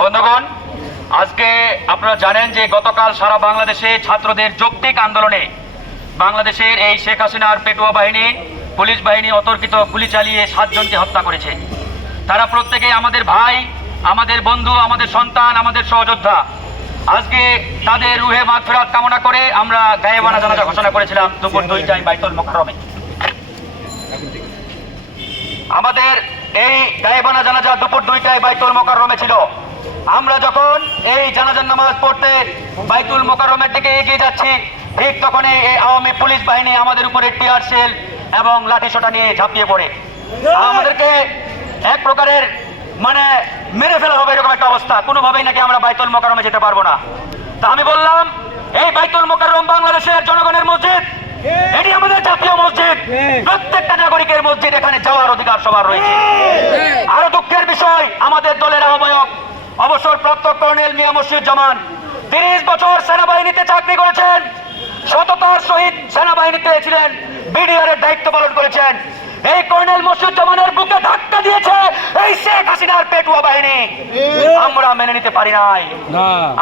বন্ধুগণ, আজকে আপনারা জানেন যে গতকাল সারা বাংলাদেশে ছাত্রদের যৌক্তিক আন্দোলনে বাংলাদেশের এই শেখ হাসিনার পেটুয়া বাহিনী, পুলিশ বাহিনী অতর্কিত গুলি চালিয়ে সাতজনকে হত্যা করেছে। তারা প্রত্যেকেই আমাদের ভাই, আমাদের বন্ধু, আমাদের সন্তান, আমাদের সহযোদ্ধা। আজকে তাদের রুহে মাগফিরাত কামনা করে আমরা গায়েবানা জানাজা ঘোষণা করেছিলাম দুপুর দুইটায় বাইতুল মোকাররমে। আমাদের এই গায়েবানা জানাজা দুপুর দুইটায় বাইতুল মোকাররমে ছিল। আমরা যখন এই জানাজার নামাজ পড়তে বাইতুল মোকাররমের দিকে এগিয়ে যাচ্ছি, ঠিক তখনই এই আওয়ামী পুলিশ বাহিনী আমাদের উপরে টিয়ার সেল এবং লাঠি সোটা নিয়ে ঝাঁপিয়ে পড়ে। আমাদেরকে এক প্রকারের মানে মেরে ফেলা হবে এরকম একটা অবস্থা। কোনোভাবেই নাকি আমরা বাইতুল মোকাররমে যেতে পারব না। তা আমি বললাম, এই বাইতুল মোকাররম বাংলাদেশের সবার রয়েছে। আরও দুঃখের বিষয় আমাদের দলের আহ্বায়ক অবসরপ্রাপ্ত কর্নেল মিয়া মুর্শিদুজ্জামান তিরিশ বছর সেনাবাহিনীতে চাকরি করেছেন সততার সহিত সেনাবাহিনীতে ছিলেন বিডিআর এর দায়িত্ব পালন করেছেন। এই কর্নেল মুর্শিদুজ্জামানের বুকে ধাক্কা দিয়েছে এই শেখ হাসিনার পেটুয়া বাহিনী। আমরা মেনে নিতে পারি নাই।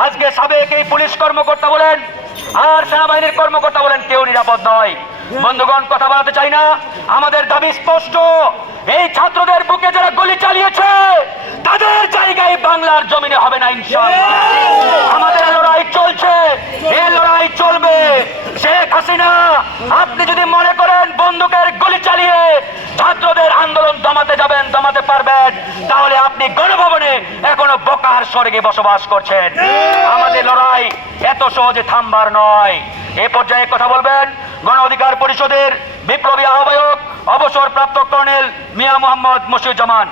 আজকে সাবেক এই পুলিশ কর্মকর্তা বলেন আর সেনাবাহিনীর কর্মকর্তা বলেন কেউ নিরাপদ নয়। বন্ধুগণ, কথা বলাতে চাই না। আমাদের দাবি স্পষ্ট। এই ছাত্রদের বুকে যারা গুলি চালিয়েছে, তাদের জায়গায় বাংলার জমিনে হবে না আমাদের লড়াই চলছে। এই লড়াই চলবে। শেখ হাসিনা, আপনি যদি মনে করেন বন্দুকের গুলি চালিয়ে ছাত্রদের আন্দোলন দমাতে যাবেন, দমাতে পারবেন, তাহলে আপনি গণভবনে এখনও বোকার স্বর্গে বসবাস করছেন। আমাদের লড়াই এত সহজে থামবার নয়। এ পর্যায়ে কথা বলবেন গণ অধিকার পরিষদের বিপ্লবী আহ্বায়ক অবসরপ্রাপ্ত কর্নেল মিয়া মোহাম্মদ মুশিদুজ্জামান